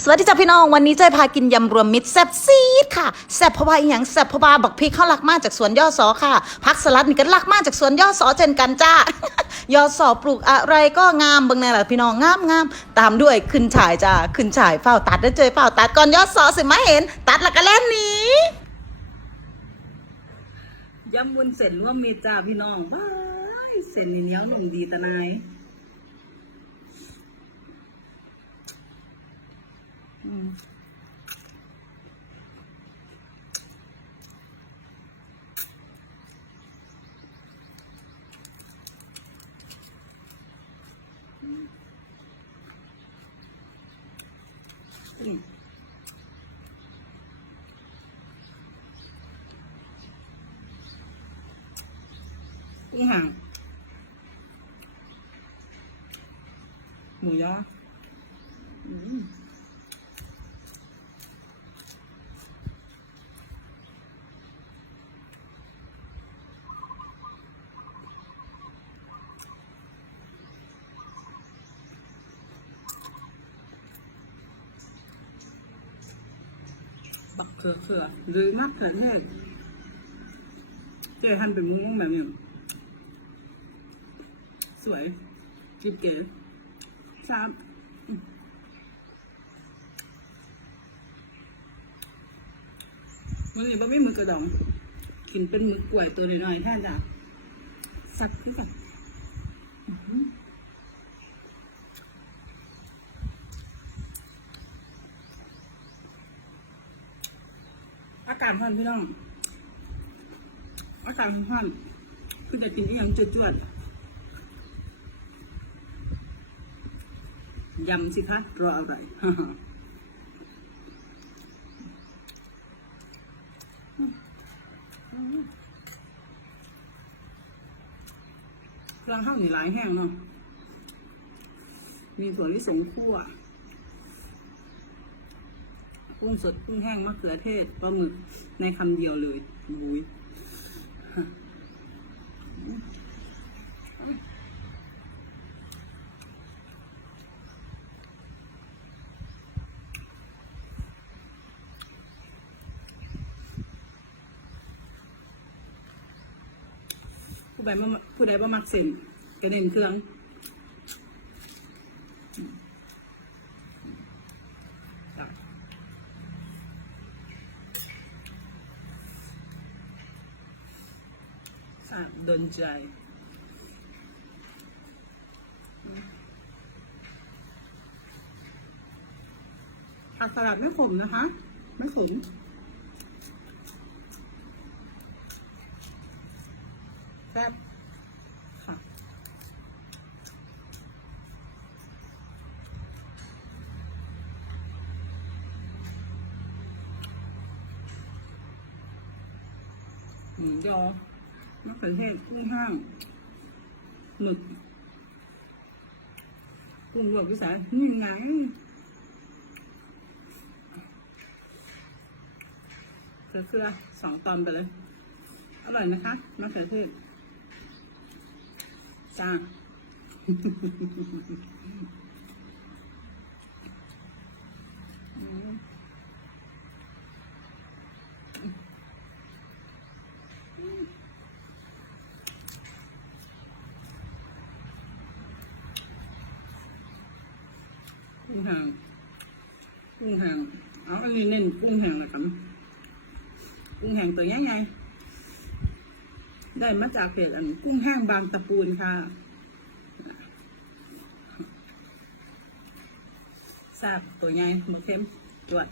สวัสดีจ้าพี่น้องวันนี้จ้พากินยำรวมมิตรแซ่บซีดค่ะแซ่บเพราะว่าอหย่างแซ่บเพราะว่าบักพริกเขาลักมาจากสวนย่อสอค่ะผักสลัดนี่ก็ลักมาจากสวนย่อสอเช่นกันจ้ายอสอปลูกอะไรก็งามเบิ่งในแหละพี่น้องงามงามตามด้วยขึ้นฉายจ้าขึ้นฉายเฝ้าตัดได้วเจอเฝ้าตัดก่อนยอสอสิมาเห็น ตัดล้วก็เล่นนี้ยำวุ้นเส้นร่วมเมจ้าพี่น้องว้ายเส้นนี่เหนียวหนุ่มดีตะนาย อืมอืมกุ้งหางหมูยออืมบักเขือเขือหรือมักเขือเทศเคือคือหั่นเป็นมุ้งๆแบบนี้สวยกิบเก๋ชามอืมวันนี้บะไม่มือกระดอง กินเป็นมือกล้วยตัวน้อยๆแท่จ้ะสักขึ้นก่อนอื้อหือ อากาศร้อนพี่น้องอากาศร้อนคือจะกินอย่างจวดๆยำสิคะรออะไรเครื่องข้าวหนีหลายแห้งเนาะมีส่วนที่สงคั่ว กุ้งสดกุ้งแห้งมะเขือเทศปลาหมึกในคำเดียวเลยบุยผู้ใดบ่มาผู้ใดบ่มักเส้นกระเด็นเครื่อง อะ โดนใจผักสลัดไม่ขมนะคะ ไม่ขมแซ่บค่ะหมูยอ มะเขือเทศกุ้งห้างหมึกกุ้งลวกพิสายนี่ไงเกลือเกลือสองตอนไปเลย อร่อยนะคะมะเขือเทศจ้า กุ้งแห้งกุ้งแห้งเอาอันนี้เน้นกุ้งแห้งนะครับกุ้งแห้งตัวใหญ่ๆได้มาจากเพจอันกุ้งแห้งบางตะปูนค่ะทราบตัวใหญ่หมกเข้มตรวจ